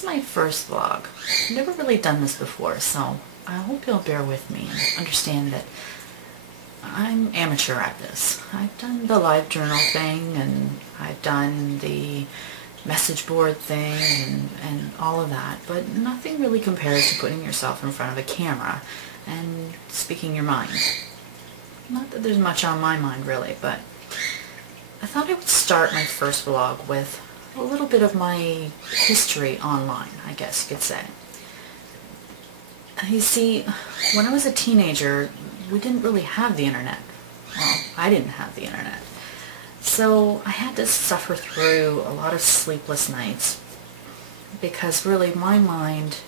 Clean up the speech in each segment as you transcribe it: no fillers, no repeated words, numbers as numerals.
This is my first vlog. I've never really done this before, so I hope you'll bear with me and understand that I'm amateur at this. I've done the live journal thing, and I've done the message board thing and all of that, but nothing really compares to putting yourself in front of a camera and speaking your mind. Not that there's much on my mind really, but I thought I would start my first vlog with a little bit of my history online, I guess you could say. You see, when I was a teenager, we didn't really have the internet. Well, I didn't have the internet. So I had to suffer through a lot of sleepless nights because really my mind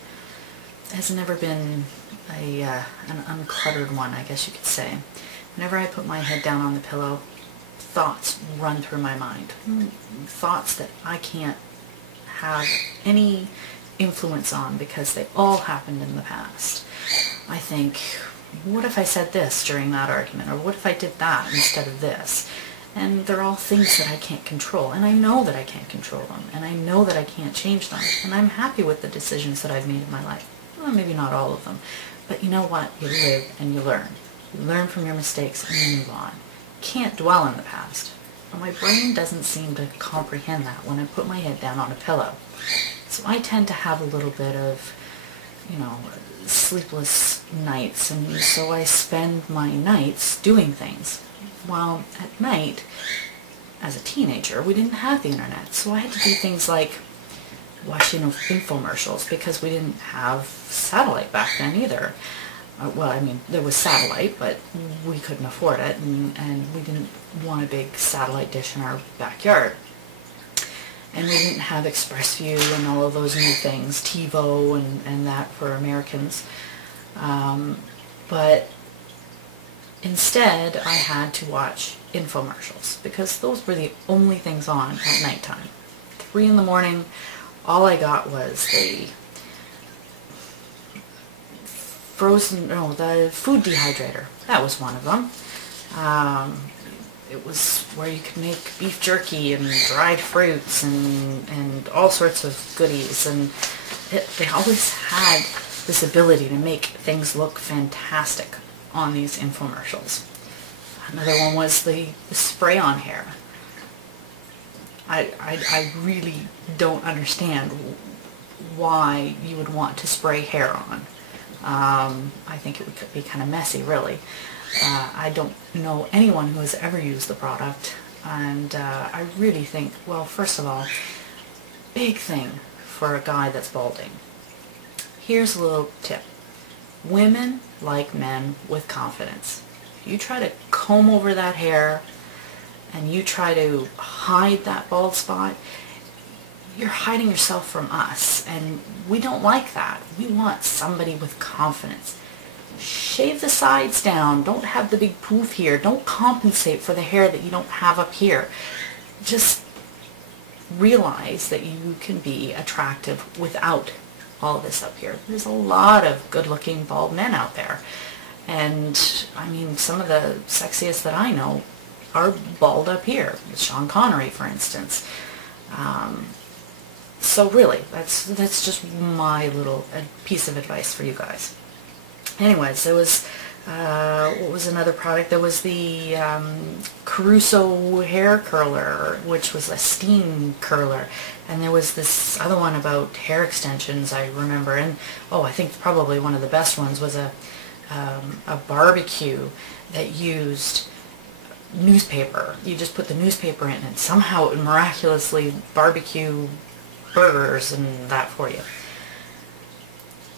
has never been an uncluttered one, I guess you could say. Whenever I put my head down on the pillow, thoughts run through my mind. Thoughts that I can't have any influence on because they all happened in the past. I think, what if I said this during that argument? Or what if I did that instead of this? And they're all things that I can't control. And I know that I can't control them. And I know that I can't change them. And I'm happy with the decisions that I've made in my life. Well, maybe not all of them. But you know what? You live and you learn. You learn from your mistakes and you move on. Can't dwell in the past. But my brain doesn't seem to comprehend that when I put my head down on a pillow. So I tend to have a little bit of, sleepless nights, and so I spend my nights doing things. While at night, as a teenager, we didn't have the internet, so I had to do things like watching infomercials because we didn't have satellite back then either. Well, I mean, there was satellite, but we couldn't afford it, and we didn't want a big satellite dish in our backyard. And we didn't have Express View and all of those new things, TiVo and that for Americans. But instead, I had to watch infomercials because those were the only things on at nighttime. 3 in the morning, all I got was the the food dehydrator. That was one of them. It was where you could make beef jerky and dried fruits and all sorts of goodies, and they always had this ability to make things look fantastic on these infomercials. Another one was the spray-on hair. I really don't understand why you would want to spray hair on. I think it would be kind of messy, really. I don't know anyone who has ever used the product, and I really think, well, first of all, big thing for a guy that's balding. Here's a little tip. Women like men with confidence. If you try to comb over that hair and you try to hide that bald spot, you're hiding yourself from us, and we don't like that. We want somebody with confidence. Shave the sides down. Don't have the big poof here. Don't compensate for the hair that you don't have up here. Just realize that you can be attractive without all this up here. There's a lot of good-looking bald men out there. And, I mean, some of the sexiest that I know are bald up here. Sean Connery, for instance. So really, that's just my little piece of advice for you guys. Anyways, there was, what was another product? There was the Caruso hair curler, which was a steam curler. And there was this other one about hair extensions, I remember. And, oh, I think probably one of the best ones was a barbecue that used newspaper. You just put the newspaper in, and somehow it would miraculously barbecue burgers and that for you.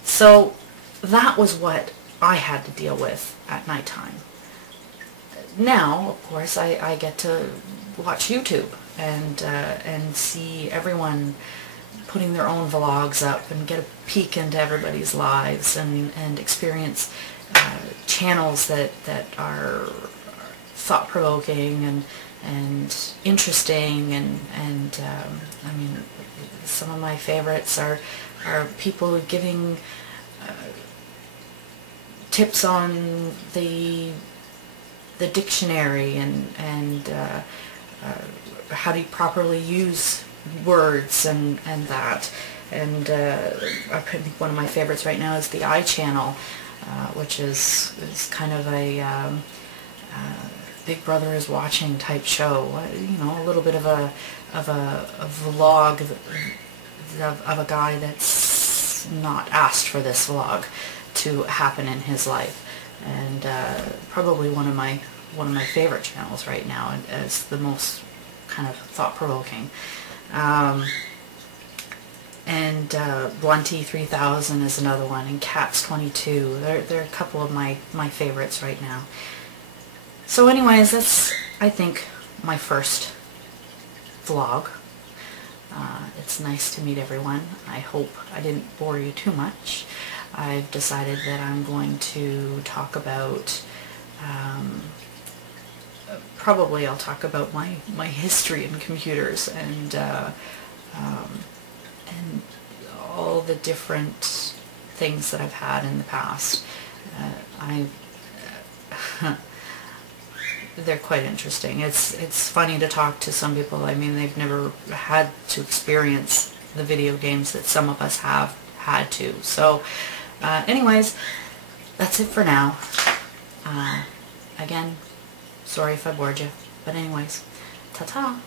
So that was what I had to deal with at nighttime. Now, of course, I get to watch YouTube and see everyone putting their own vlogs up and get a peek into everybody's lives and experience channels that are thought-provoking and interesting and I mean, some of my favorites are people giving tips on the dictionary and how to properly use words and that, and I think one of my favorites right now is the iChannel, which is kind of a Big Brother is watching type show. You know, a little bit of a vlog of a guy that's not asked for this vlog to happen in his life, and probably one of my favorite channels right now, as the most kind of thought-provoking. And Blunty 3000 is another one, and Cats 22. They're a couple of my favorites right now. So anyways, that's, I think, my first vlog. It's nice to meet everyone. I hope I didn't bore you too much. I've decided that I'm going to talk about, probably I'll talk about my history in computers, and all the different things that I've had in the past. They're quite interesting. It's funny to talk to some people. I mean, they've never had to experience the video games that some of us have had to. So, anyways, that's it for now. Again, sorry if I bored you. But anyways, ta-ta.